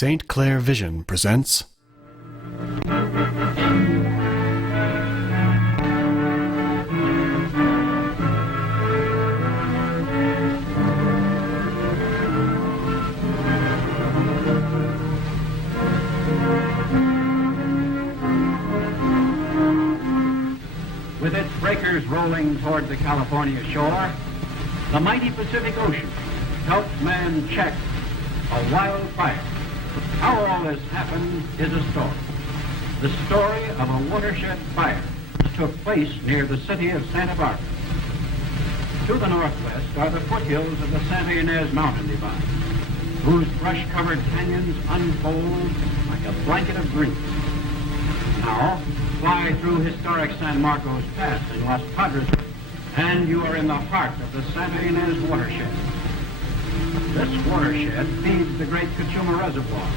St. Clair Vision presents With its breakers rolling toward the California shore, the mighty Pacific Ocean helps man check a wildfire. How all this happened is a story. The story of a watershed fire which took place near the city of Santa Barbara. To the northwest are the foothills of the Santa Ynez Mountain Divide, whose brush-covered canyons unfold like a blanket of green. Now, fly through historic San Marcos Pass in Los Padres, and you are in the heart of the Santa Ynez watershed. This watershed feeds the great Cachuma Reservoir,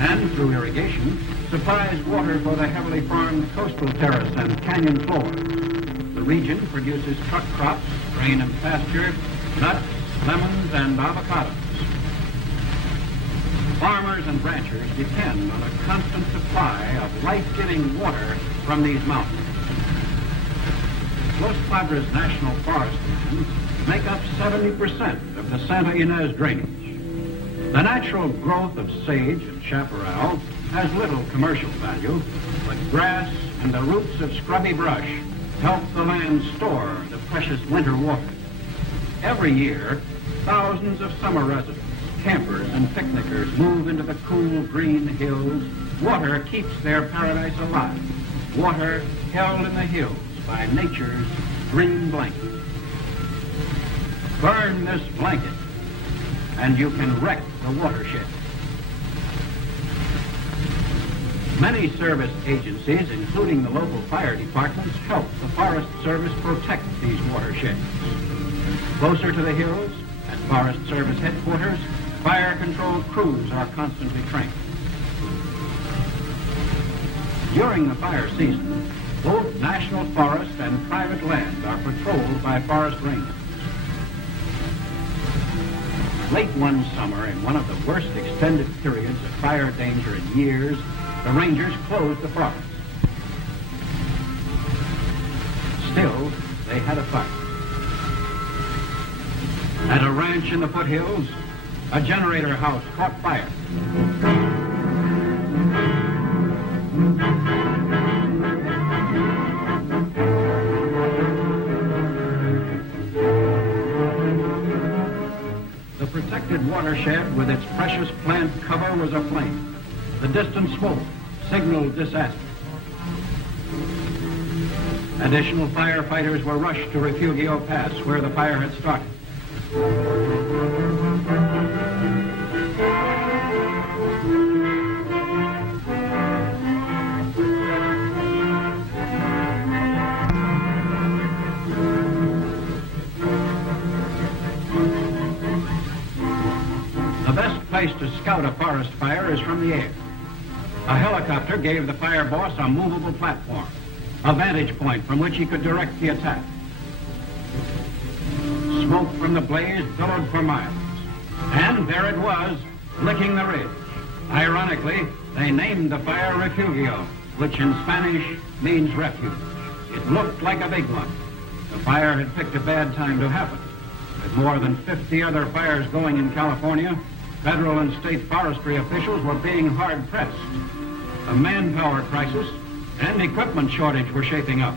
and through irrigation, supplies water for the heavily farmed coastal terrace and canyon floor. The region produces truck crops, grain and pasture, nuts, lemons, and avocados. Farmers and ranchers depend on a constant supply of life-giving water from these mountains. Los Padres National Forest lands make up 70% of the Santa Ynez drainage. The natural growth of sage and chaparral has little commercial value, but grass and the roots of scrubby brush help the land store the precious winter water. Every year, thousands of summer residents, campers, and picnickers move into the cool green hills. Water keeps their paradise alive. Water held in the hills by nature's green blanket. Burn this blanket, and you can wreck the watershed. Many service agencies, including the local fire departments, help the Forest Service protect these watersheds. Closer to the hills, at Forest Service headquarters, fire control crews are constantly trained. During the fire season, both national forest and private land are patrolled by forest rangers. Late one summer, in one of the worst extended periods of fire danger in years, the rangers closed the forest. Still, they had a fight. At a ranch in the foothills, a generator house caught fire. The protected watershed with its precious plant cover was aflame. The distant smoke signaled disaster. Additional firefighters were rushed to Refugio Pass, where the fire had started. The best place to scout a forest fire is from the air. A helicopter gave the fire boss a movable platform, a vantage point from which he could direct the attack. Smoke from the blaze billowed for miles, and there it was, licking the ridge. Ironically, they named the fire Refugio, which in Spanish means refuge. It looked like a big one. The fire had picked a bad time to happen. With more than 50 other fires going in California, federal and state forestry officials were being hard-pressed. A manpower crisis and equipment shortage were shaping up.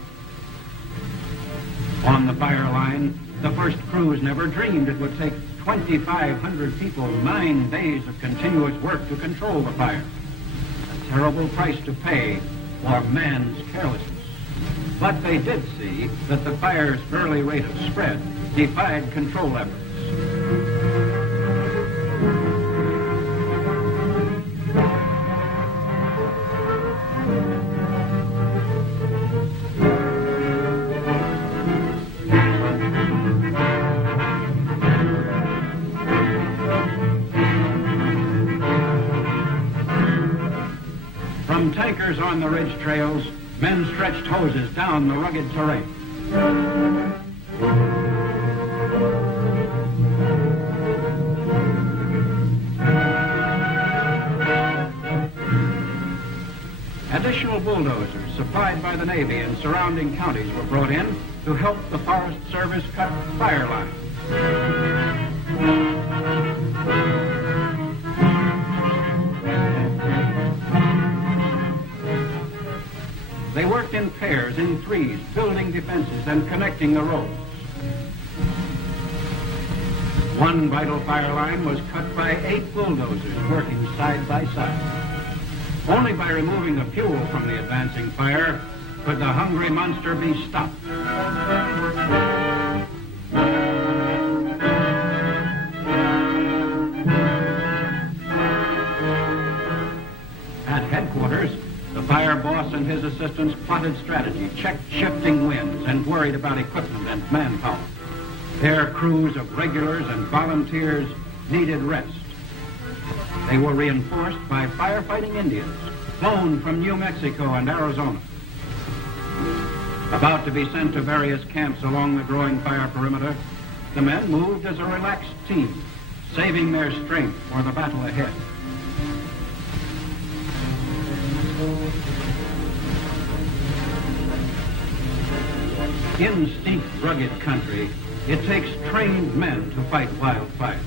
On the fire line, the first crews never dreamed it would take 2,500 people 9 days of continuous work to control the fire. A terrible price to pay for man's carelessness. But they did see that the fire's early rate of spread defied control efforts. From tankers on the ridge trails, men stretched hoses down the rugged terrain. Additional bulldozers supplied by the Navy in surrounding counties were brought in to help the Forest Service cut fire lines. They worked in pairs, in threes, building defenses and connecting the roads. One vital fire line was cut by 8 bulldozers working side by side. Only by removing the fuel from the advancing fire could the hungry monster be stopped. At headquarters, the fire boss and his assistants plotted strategy, checked shifting winds, and worried about equipment and manpower. Their crews of regulars and volunteers needed rest. They were reinforced by firefighting Indians, flown from New Mexico and Arizona. About to be sent to various camps along the growing fire perimeter, the men moved as a relaxed team, saving their strength for the battle ahead. In steep, rugged country, it takes trained men to fight wildfire.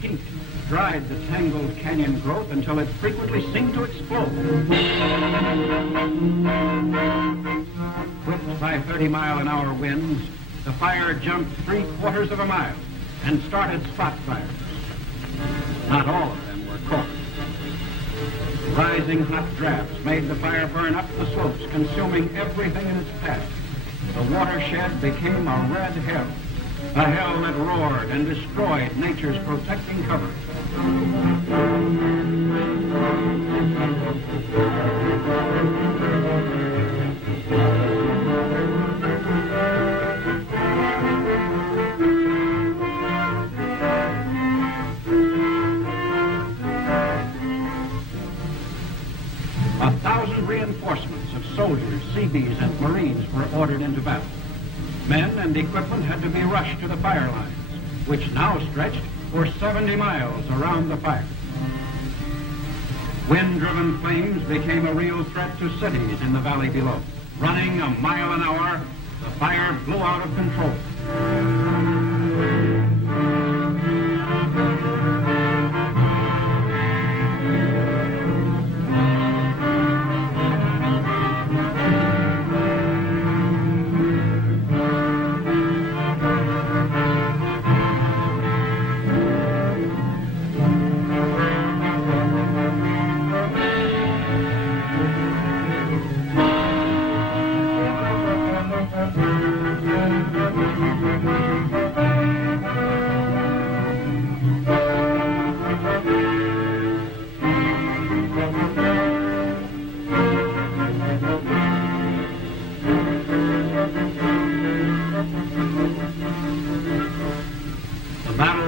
Heat dried the tangled canyon growth until it frequently seemed to explode. Whipped by 30-mile-an-hour winds, the fire jumped 3/4 of a mile and started spot fires. Not all of them were caught. Rising hot drafts made the fire burn up the slopes, consuming everything in its path. The watershed became a red hell, a hell that roared and destroyed nature's protecting cover. 1,000 reinforcements of soldiers, Seabees, and Marines were ordered into battle. Men and equipment had to be rushed to the fire lines, which now stretched for 70 miles around the fire. Wind-driven flames became a real threat to cities in the valley below. Running a mile an hour, the fire blew out of control.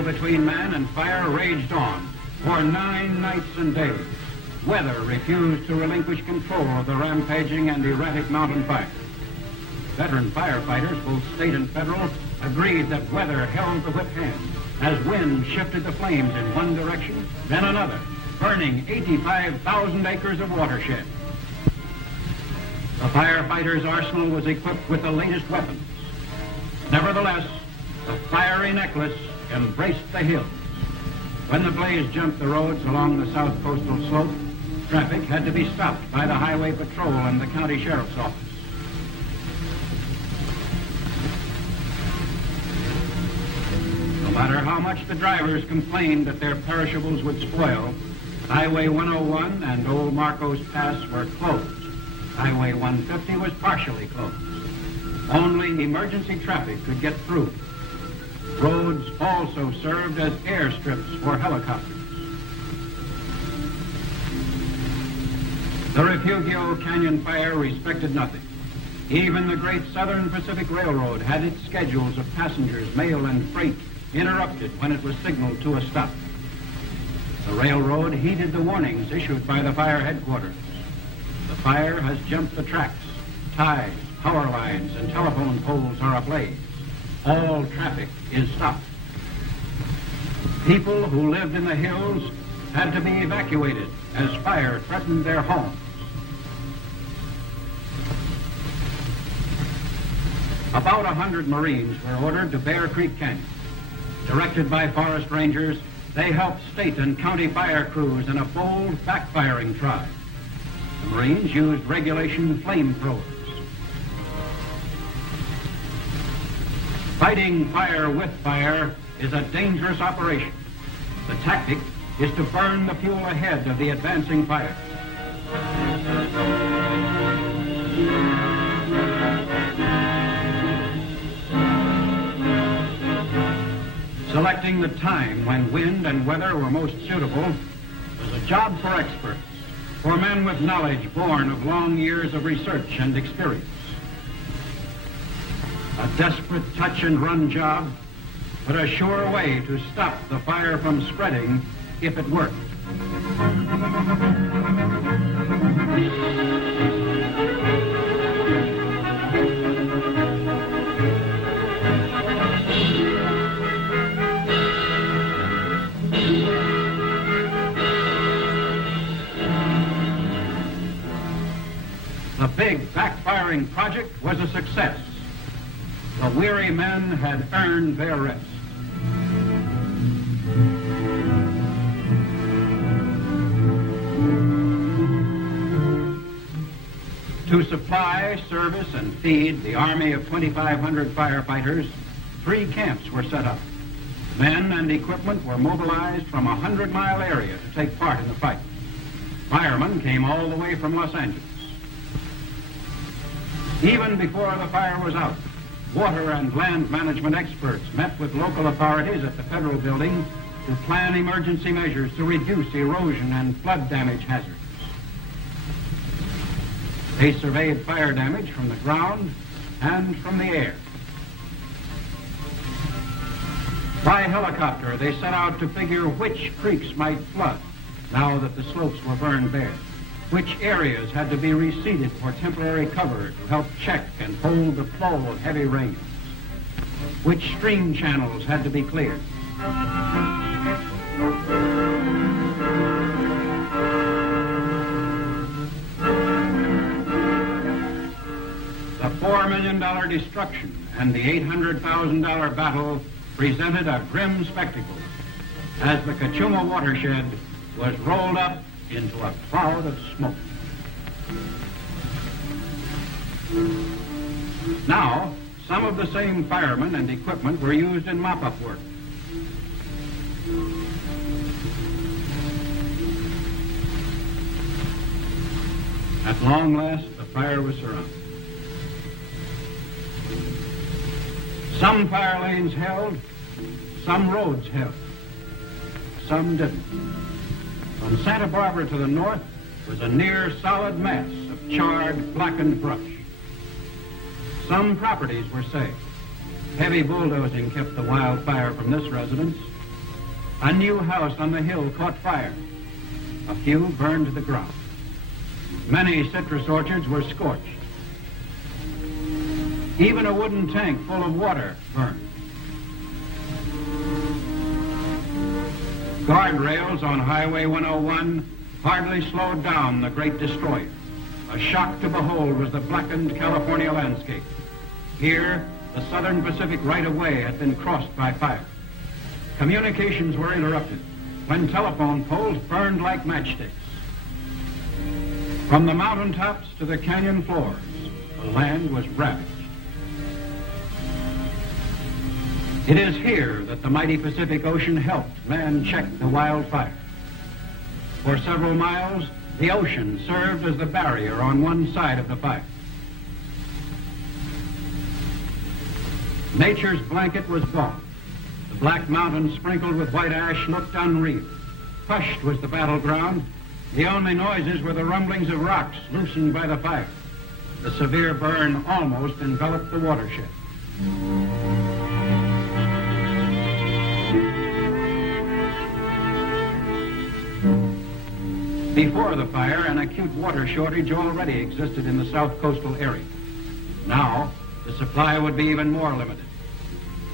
Between man and fire raged on for 9 nights and days. Weather refused to relinquish control of the rampaging and erratic mountain fire. Veteran firefighters, both state and federal, agreed that weather held the whip hand as wind shifted the flames in one direction, then another, burning 85,000 acres of watershed. The firefighters' arsenal was equipped with the latest weapons. Nevertheless, the fiery necklace embraced the hills. When the blaze jumped the roads along the south coastal slope, traffic had to be stopped by the highway patrol and the county sheriff's office. No matter how much the drivers complained that their perishables would spoil, Highway 101 and Old Marcos Pass were closed. Highway 150 was partially closed. Only emergency traffic could get through. Roads also served as airstrips for helicopters. The Refugio Canyon fire respected nothing. Even the Great Southern Pacific Railroad had its schedules of passengers, mail, and freight interrupted when it was signaled to a stop. The railroad heeded the warnings issued by the fire headquarters. The fire has jumped the tracks. Ties, power lines, and telephone poles are ablaze. All traffic is stopped. People who lived in the hills had to be evacuated as fire threatened their homes. About 100 Marines were ordered to Bear Creek Canyon. Directed by forest rangers, they helped state and county fire crews in a bold backfiring try. The Marines used regulation flamethrowers. Fighting fire with fire is a dangerous operation. The tactic is to burn the fuel ahead of the advancing fire. Selecting the time when wind and weather were most suitable was a job for experts, for men with knowledge born of long years of research and experience. A desperate touch-and-run job, but a sure way to stop the fire from spreading if it worked. The big backfiring project was a success. The weary men had earned their rest. To supply, service, and feed the army of 2,500 firefighters, 3 camps were set up. Men and equipment were mobilized from a 100-mile area to take part in the fight. Firemen came all the way from Los Angeles. Even before the fire was out, water and land management experts met with local authorities at the federal building to plan emergency measures to reduce erosion and flood damage hazards. They surveyed fire damage from the ground and from the air. By helicopter, they set out to figure which creeks might flood now that the slopes were burned bare, which areas had to be reseeded for temporary cover to help check and hold the flow of heavy rains, which stream channels had to be cleared. The $4 million destruction and the $800,000 battle presented a grim spectacle as the Cachuma watershed was rolled up into a cloud of smoke. Now, some of the same firemen and equipment were used in mop-up work. At long last, the fire was surrounded. Some fire lanes held, some roads held, some didn't. From Santa Barbara to the north was a near solid mass of charred, blackened brush. Some properties were saved. Heavy bulldozing kept the wildfire from this residence. A new house on the hill caught fire. A few burned to the ground. Many citrus orchards were scorched. Even a wooden tank full of water burned. Guardrails on Highway 101 hardly slowed down the great destroyer. A shock to behold was the blackened California landscape. Here, the Southern Pacific right-of-way had been crossed by fire. Communications were interrupted when telephone poles burned like matchsticks. From the mountaintops to the canyon floors, the land was ravaged. It is here that the mighty Pacific Ocean helped man check the wildfire. For several miles, the ocean served as the barrier on one side of the fire. Nature's blanket was gone. The black mountains sprinkled with white ash looked unreal. Hushed was the battleground. The only noises were the rumblings of rocks loosened by the fire. The severe burn almost enveloped the watershed. Before the fire, an acute water shortage already existed in the south coastal area. Now, the supply would be even more limited.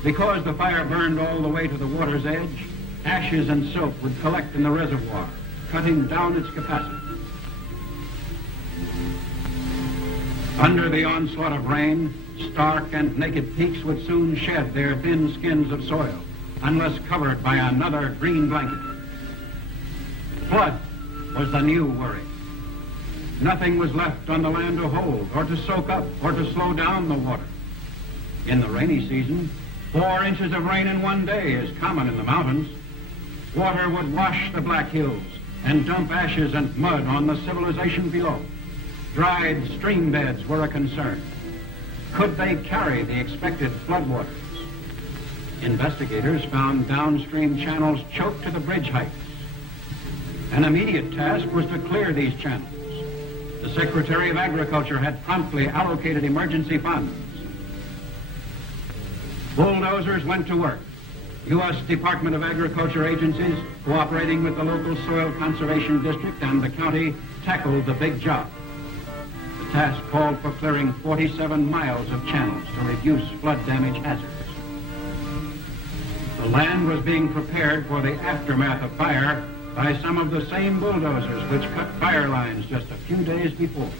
Because the fire burned all the way to the water's edge, ashes and silt would collect in the reservoir, cutting down its capacity. Under the onslaught of rain, stark and naked peaks would soon shed their thin skins of soil, unless covered by another green blanket. Flood was the new worry. Nothing was left on the land to hold, or to soak up, or to slow down the water. In the rainy season, 4 inches of rain in one day is common in the mountains. Water would wash the Black Hills and dump ashes and mud on the civilization below. Dried stream beds were a concern. Could they carry the expected floodwaters? Investigators found downstream channels choked to the bridge heights. An immediate task was to clear these channels. The Secretary of Agriculture had promptly allocated emergency funds. Bulldozers went to work. U.S. Department of Agriculture agencies, cooperating with the local Soil Conservation District and the county, tackled the big job. The task called for clearing 47 miles of channels to reduce flood damage hazards. The land was being prepared for the aftermath of fire by some of the same bulldozers which cut fire lines just a few days before.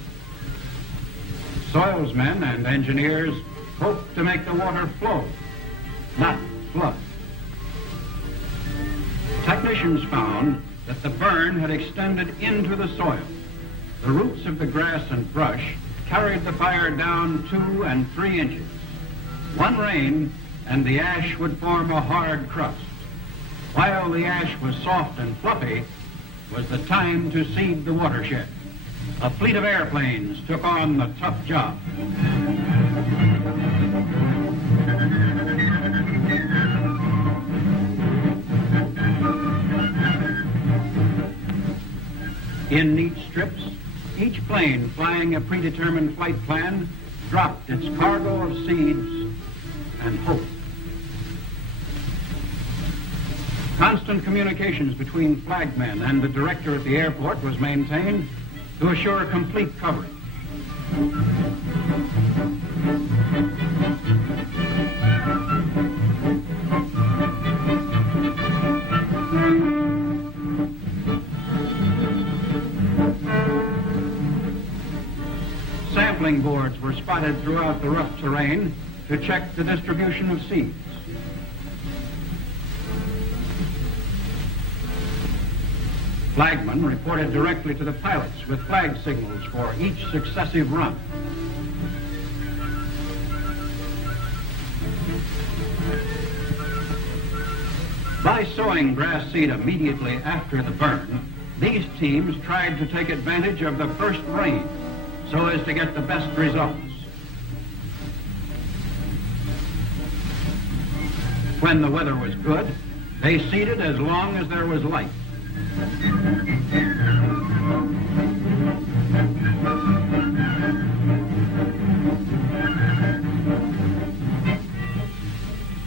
Soilsmen and engineers hoped to make the water flow, not flood. Technicians found that the burn had extended into the soil. The roots of the grass and brush carried the fire down 2 and 3 inches. One rain and the ash would form a hard crust. While the ash was soft and fluffy, was the time to seed the watershed. A fleet of airplanes took on the tough job. In neat strips, each plane flying a predetermined flight plan dropped its cargo of seeds and hope. Constant communications between flagmen and the director at the airport was maintained to assure complete coverage. Sampling boards were spotted throughout the rough terrain to check the distribution of seeds. Flagmen reported directly to the pilots with flag signals for each successive run. By sowing grass seed immediately after the burn, these teams tried to take advantage of the first rain so as to get the best results. When the weather was good, they seeded as long as there was light.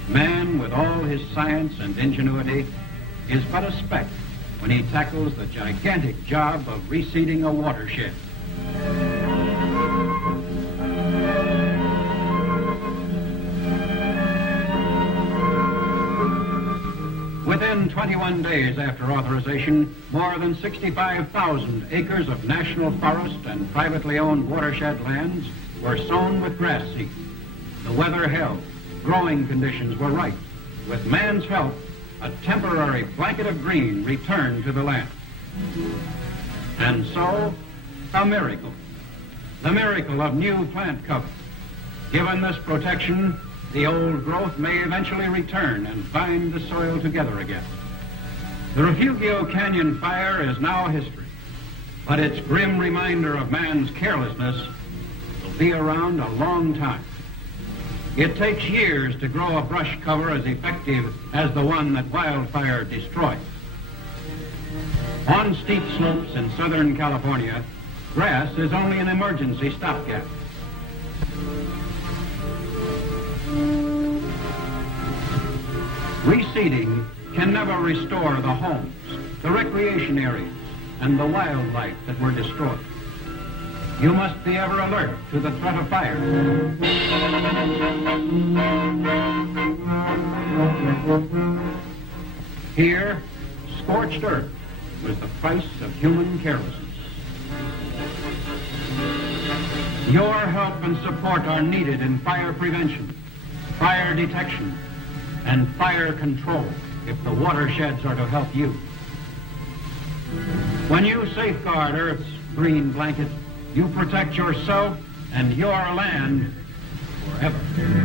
Man, with all his science and ingenuity, is but a speck when he tackles the gigantic job of reseeding a watershed. Within 21 days after authorization, more than 65,000 acres of national forest and privately owned watershed lands were sown with grass seed. The weather held, growing conditions were right. With man's help, a temporary blanket of green returned to the land. And so, a miracle. The miracle of new plant cover. Given this protection, the old growth may eventually return and bind the soil together again. The Refugio Canyon fire is now history, but its grim reminder of man's carelessness will be around a long time. It takes years to grow a brush cover as effective as the one that wildfire destroyed. On steep slopes in Southern California, grass is only an emergency stopgap. Reseeding can never restore the homes, the recreation areas, and the wildlife that were destroyed. You must be ever alert to the threat of fire. Here, scorched earth was the price of human carelessness. Your help and support are needed in fire prevention, fire detection, and fire control if the watersheds are to help you. When you safeguard Earth's green blanket, you protect yourself and your land forever.